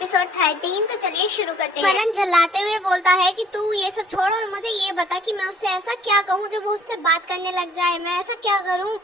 Episode 13। तो चलिए शुरू करते हैं। मनन झल्लाते हुए बोलता है कि तू ये सब छोड़ और मुझे ये बता कि मैं उससे ऐसा क्या कहूँ जो वो उससे बात करने लग जाए। मैं ऐसा क्या करूँ?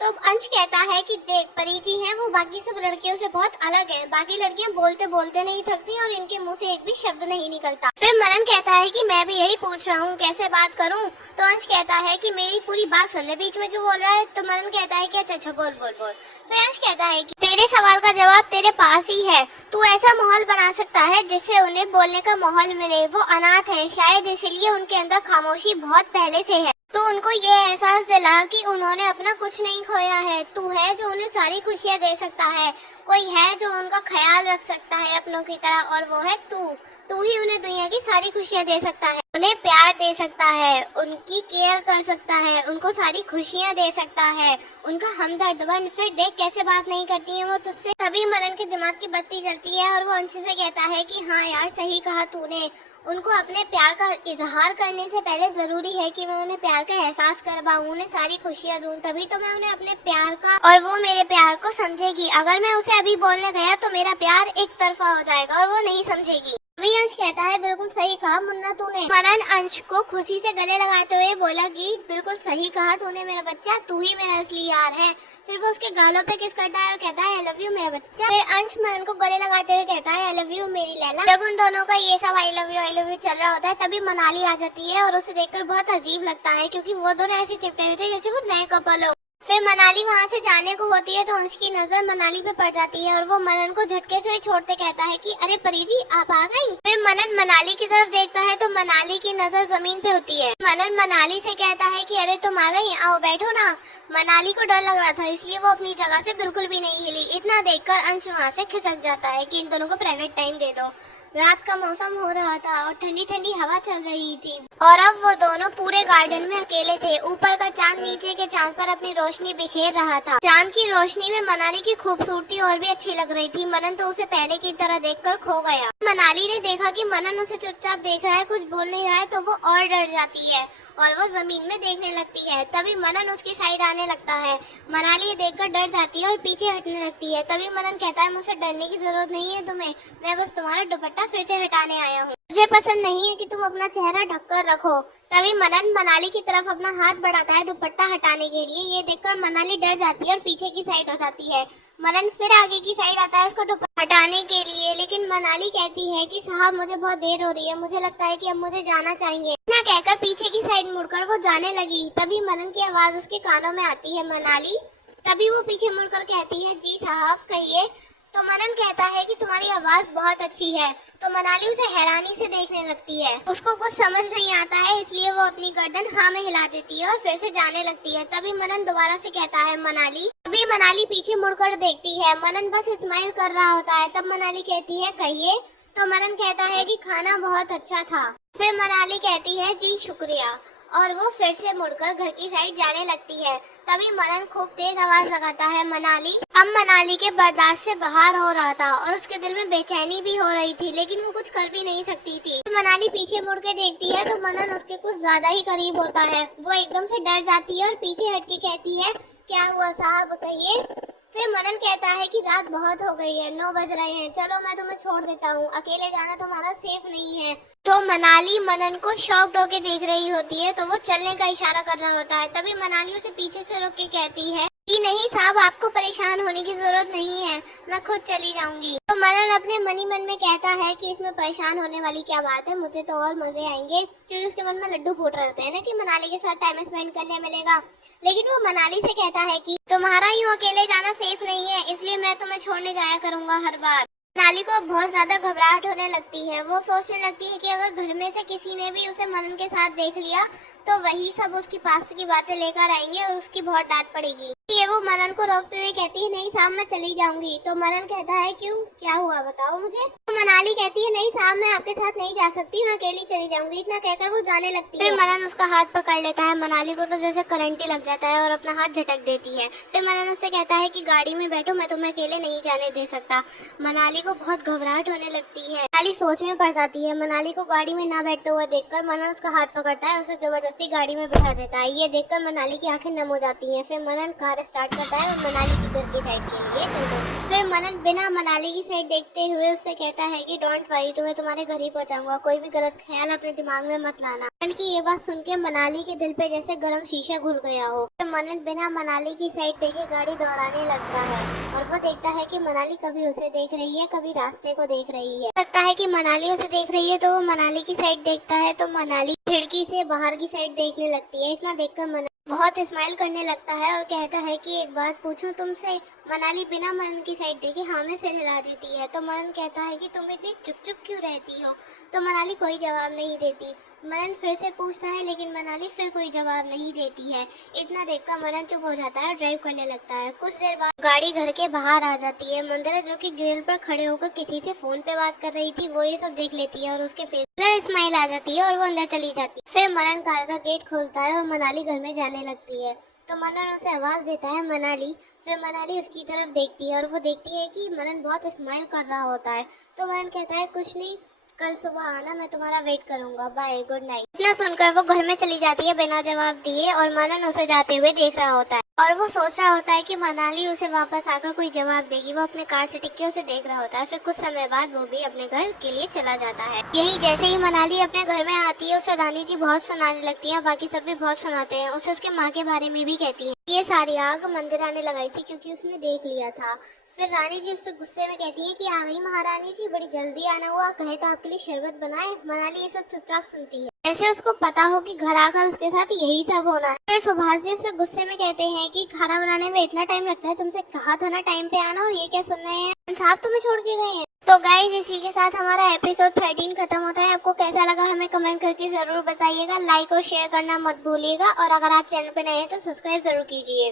तो अंश कहता है कि देख, परी जी हैं वो बाकी सब लड़कियों से बहुत अलग है। बाकी लड़कियां बोलते बोलते नहीं थकती और इनके मुंह से एक भी शब्द नहीं निकलता। फिर मनन कहता है कि मैं भी यही पूछ रहा हूँ, कैसे बात करूँ? तो अंश कहता है कि मेरी पूरी बात सुन ले, बीच में क्यों बोल रहा है? तो मनन कहता है कि अच्छा बोल बोल बोल। फिर अंश कहता है कि तेरे सवाल का जवाब तेरे पास ही है। तू ऐसा माहौल बना सकता है जिससे उन्हें बोलने का माहौल मिले। वो अनाथ है, शायद इसलिए उनके अंदर खामोशी बहुत पहले से है। तो उनको ये एहसास दिला कि उन्होंने अपना कुछ नहीं खोया है। तू है जो उन्हें सारी खुशियाँ दे सकता है। कोई है जो उनका ख्याल रख सकता है अपनों की तरह, और वो है तू। तू ही उन्हें दुनिया की सारी खुशियाँ दे सकता है, उन्हें प्यार दे सकता है, उनकी केयर कर सकता है, उनको सारी खुशियाँ दे सकता है, उनका हमदर्द बन। फिर देख कैसे बात नहीं करती है वो तुझसे। तभी मनन के दिमाग की बत्ती जलती है और वो अंश से कहता है कि हाँ यार, सही कहा तूने। उनको अपने प्यार का इजहार करने से पहले जरूरी है कि मैं उन्हें प्यार का एहसास करवाऊं, उन्हें सारी खुशियाँ दूं, तभी तो मैं उन्हें अपने प्यार का और वो मेरे प्यार को समझेगी। अगर मैं उसे अभी बोलने गया तो मेरा प्यार एक तरफा हो जाएगा और वो नहीं समझेगी। अभी अंश कहता है बिल्कुल सही कहा मुन्ना तूने। मनन अंश को खुशी से गले लगाते हुए बोला कि बिल्कुल सही कहा तूने मेरा बच्चा, तू ही मेरा असली यार है। फिर वो उसके गालों पे किस करता है और कहता है आई लव यू मेरा बच्चा। फिर अंश मनन को गले लगाते हुए कहता है आई लव यू मेरी लैला। जब उन दोनों का ये सब आई लव यू चल रहा होता है तभी मनाली आ जाती है और उसे देखकर बहुत अजीब लगता है, क्योंकि वो दोनों ऐसे चिपटे हुए थे जैसे वो नए कपल हो। फिर मनाली वहाँ से जाने को होती है तो अंश की नजर मनाली पे पड़ जाती है और वो मनन को झटके से छोड़ते कहता है कि अरे परी जी आप आ गई। फिर मनन मनाली की तरफ देखता है तो मनाली की नजर जमीन पे होती है। मनन मनाली से कहता है कि अरे तुम आ गई, आओ बैठो ना। मनाली को डर लग रहा था इसलिए वो अपनी जगह से बिल्कुल भी नहीं हिली। इतना देखकर अंश वहाँ से खिसक जाता है कि इन दोनों को प्राइवेट टाइम दे दो। रात का मौसम हो रहा था और ठंडी ठंडी हवा चल रही थी और अब वो दोनों पूरे गार्डन में अकेले थे। ऊपर का चांद नीचे के चांद पर अपनी रोशनी बिखेर रहा था। चांद की रोशनी में मनाली की खूबसूरती और भी अच्छी लग रही थी। मनन तो उसे पहले की तरह देखकर खो गया। मनाली ने देखा कि मनन उसे चुपचाप देख रहा है, कुछ बोल नहीं रहा है, तो वो और डर जाती है और वो जमीन में देखने लगती है। तभी मनन उसकी साइड आने लगता है। मनाली देखकर डर जाती है और पीछे हटने लगती है। तभी मनन कहता है मुझसे डरने की जरूरत नहीं है तुम्हें, मैं बस तुम्हारा दुपट्टा फिर से हटाने आया हूँ। मुझे पसंद नहीं है कि तुम अपना चेहरा ढककर रखो। तभी मनन मनाली की तरफ अपना हाथ बढ़ाता है दुपट्टा हटाने के लिए। ये देखकर मनाली डर जाती है और पीछे की साइड हो जाती है। मनन फिर आगे की साइड आता है उसको दुपट्टा हटाने के लिए, लेकिन मनाली कहती है कि साहब मुझे बहुत देर हो रही है, मुझे लगता है कि अब मुझे जाना चाहिए। इतना कहकर पीछे की साइड मुड़कर वो जाने लगी। तभी मनन की आवाज उसके कानों में आती है, मनाली। तभी वो पीछे मुड़कर कहती है जी साहब कहिए। तो मनन कहता है कि तुम्हारी आवाज बहुत अच्छी है। तो मनाली उसे हैरानी से देखने लगती है। उसको कुछ समझ नहीं आता है इसलिए वो अपनी गर्दन हाँ में हिला देती है और फिर से जाने लगती है। तभी मनन दोबारा से कहता है मनाली। तभी मनाली पीछे मुड़कर देखती है। मनन बस स्माइल कर रहा होता है। तब मनाली कहती है कहिए। तो मनन कहता है कि खाना बहुत अच्छा था। फिर मनाली कहती है जी शुक्रिया और वो फिर से मुड़कर घर की साइड जाने लगती है। तभी मनन खूब तेज आवाज लगाता है मनाली। अब मनाली के बर्दाश्त से बाहर हो रहा था और उसके दिल में बेचैनी भी हो रही थी, लेकिन वो कुछ कर भी नहीं सकती थी। मनाली पीछे मुड़ के देखती है तो मनन उसके कुछ ज्यादा ही करीब होता है। वो एकदम से डर जाती है और पीछे हटके कहती है क्या हुआ साहब कहिए। फिर मनन कहता है कि रात बहुत हो गई है, 9 बज रहे हैं, चलो मैं तुम्हें छोड़ देता हूँ, अकेले जाना तुम्हारा सेफ नहीं है। तो मनाली मनन को शॉक्ड होके देख रही होती है तो वो चलने का इशारा कर रहा होता है। तभी मनाली उसे पीछे से रोक के कहती है कि नहीं साहब आपको परेशान होने की जरूरत नहीं है, मैं खुद चली जाऊंगी। तो मनन अपने मनी मन में कहता है कि इसमें परेशान होने वाली क्या बात है, मुझे तो और मजे आएंगे। क्योंकि उसके मन में लड्डू फूट रहे होते हैं ना कि मनाली के साथ टाइम स्पेंड करने मिलेगा। लेकिन वो मनाली से कहता है कि तुम्हारा यूं अकेले जाना सेफ नहीं है, इसलिए मैं तुम्हें छोड़ने जाया करूंगा हर बार। मनाली को बहुत ज्यादा घबराहट होने लगती है। वो सोचने लगती है कि अगर घर में से किसी ने भी उसे मनन के साथ देख लिया तो वही सब उसकी पास की बातें लेकर आएंगे और उसकी बहुत डांट पड़ेगी। ये वो मनन को रोकते हुए कहती है नहीं साहब मैं चली जाऊंगी। तो मनन कहता है क्यों, क्या हुआ बताओ मुझे। तो मनाली कहती है नहीं साहब मैं आपके साथ नहीं जा सकती, मैं अकेली चली जाऊंगी। इतना कहकर वो जाने लगती है। फिर मनन उसका हाथ पकड़ लेता है। मनाली को तो जैसे करंट ही लग जाता है और अपना हाथ झटक देती है। फिर मनन उससे कहता है कि गाड़ी में बैठो, मैं तुम्हें अकेले नहीं जाने दे सकता। मनाली को बहुत घबराहट होने लगती है। मनाली सोच में पड़ जाती है। मनाली को गाड़ी में ना बैठते हुए देखकर मनन उसका हाथ पकड़ता है और उसे जबरदस्ती गाड़ी में बैठा देता है। ये देखकर मनाली की आंखें नम हो जाती हैं। फिर मनन कार स्टार्ट करता है और मनाली की घर की साइड के लिए चलता है। फिर मनन बिना मनाली की साइड देखते हुए उससे कहता है कि डोंट वरी, तुम्हें तुम्हारे घर ही पहुंचाऊंगा, कोई भी गलत ख्याल अपने दिमाग में मत लाना। मनन की ये बात सुन के मनाली के दिल पे जैसे गर्म शीशा घुल गया हो। फिर मनन बिना मनाली की साइड देखे गाड़ी दौड़ाने लगता है और वो देखता है कि मनाली कभी उसे देख रही है, कभी रास्ते को देख रही है। लगता है कि मनाली उसे देख रही है तो वो मनाली की साइड देखता है तो मनाली खिड़की से बाहर की साइड देखने लगती है। इतना देखकर मनन बहुत स्माइल करने लगता है और कहता है कि एक बात पूछूं तुमसे। मनाली बिना मनन की साइड देखे हाँ में सिर हिला देती है। तो मनन कहता है कि तुम इतनी चुप चुप क्यों रहती हो। तो मनाली कोई जवाब नहीं देती। मनन फिर से पूछता है लेकिन मनाली फिर कोई जवाब नहीं देती है। इतना देखकर मनन चुप हो जाता है और ड्राइव करने लगता है। कुछ देर बाद गाड़ी घर के बाहर आ जाती है। मंदिरा जो कि ग्रिल पर खड़े होकर किसी से फोन पे बात कर रही थी वो ये सब देख लेती है और उसके फेस पर स्माइल आ जाती है और वो अंदर चली जाती है। फिर मनन कार का गेट खोलता है और मनाली घर में जाने लगती है। तो मनन उसे आवाज देता है मनाली। फिर मनाली उसकी तरफ देखती है और वो देखती है कि मनन बहुत स्माइल कर रहा होता है। तो मनन कहता है कुछ नहीं, कल सुबह आना, मैं तुम्हारा वेट करूंगा, बाय, गुड नाइट। इतना सुनकर वो घर में चली जाती है बिना जवाब दिए और मनन उसे जाते हुए देख रहा होता है और वो सोच रहा होता है कि मनाली उसे वापस आकर कोई जवाब देगी। वो अपने कार से टिक के उसे देख रहा होता है। फिर कुछ समय बाद वो भी अपने घर के लिए चला जाता है। यही जैसे ही मनाली अपने घर में आती है उसे रानी जी बहुत सुनाने लगती है, बाकी सब भी बहुत सुनाते हैं। उसे उसके माँ के बारे में भी कहती है। ये सारी आग मंदिरा ने लगाई थी क्योंकि उसने देख लिया था। फिर रानी जी उससे गुस्से में कहती है कि आ गई महारानी जी, बड़ी जल्दी आना हुआ, कहे तो आपके लिए शरबत बनाए। मनाली ये सब चुपचाप सुनती है, ऐसे उसको पता हो कि घर आकर उसके साथ यही सब होना है। फिर सुभाष जी उससे गुस्से में कहते हैं कि खाना बनाने में इतना टाइम लगता है, तुमसे कहा था ना टाइम पे आना, और ये क्या सुन रहे हैं, साहब तुम्हें छोड़ के गए हैं। तो गाइज इसी के साथ हमारा एपिसोड 13 खत्म होता है। आपको कैसा लगा हमें कमेंट करके जरूर बताइएगा। लाइक और शेयर करना मत भूलिएगा और अगर आप चैनल पे नए हैं तो सब्सक्राइब जरूर कीजिएगा।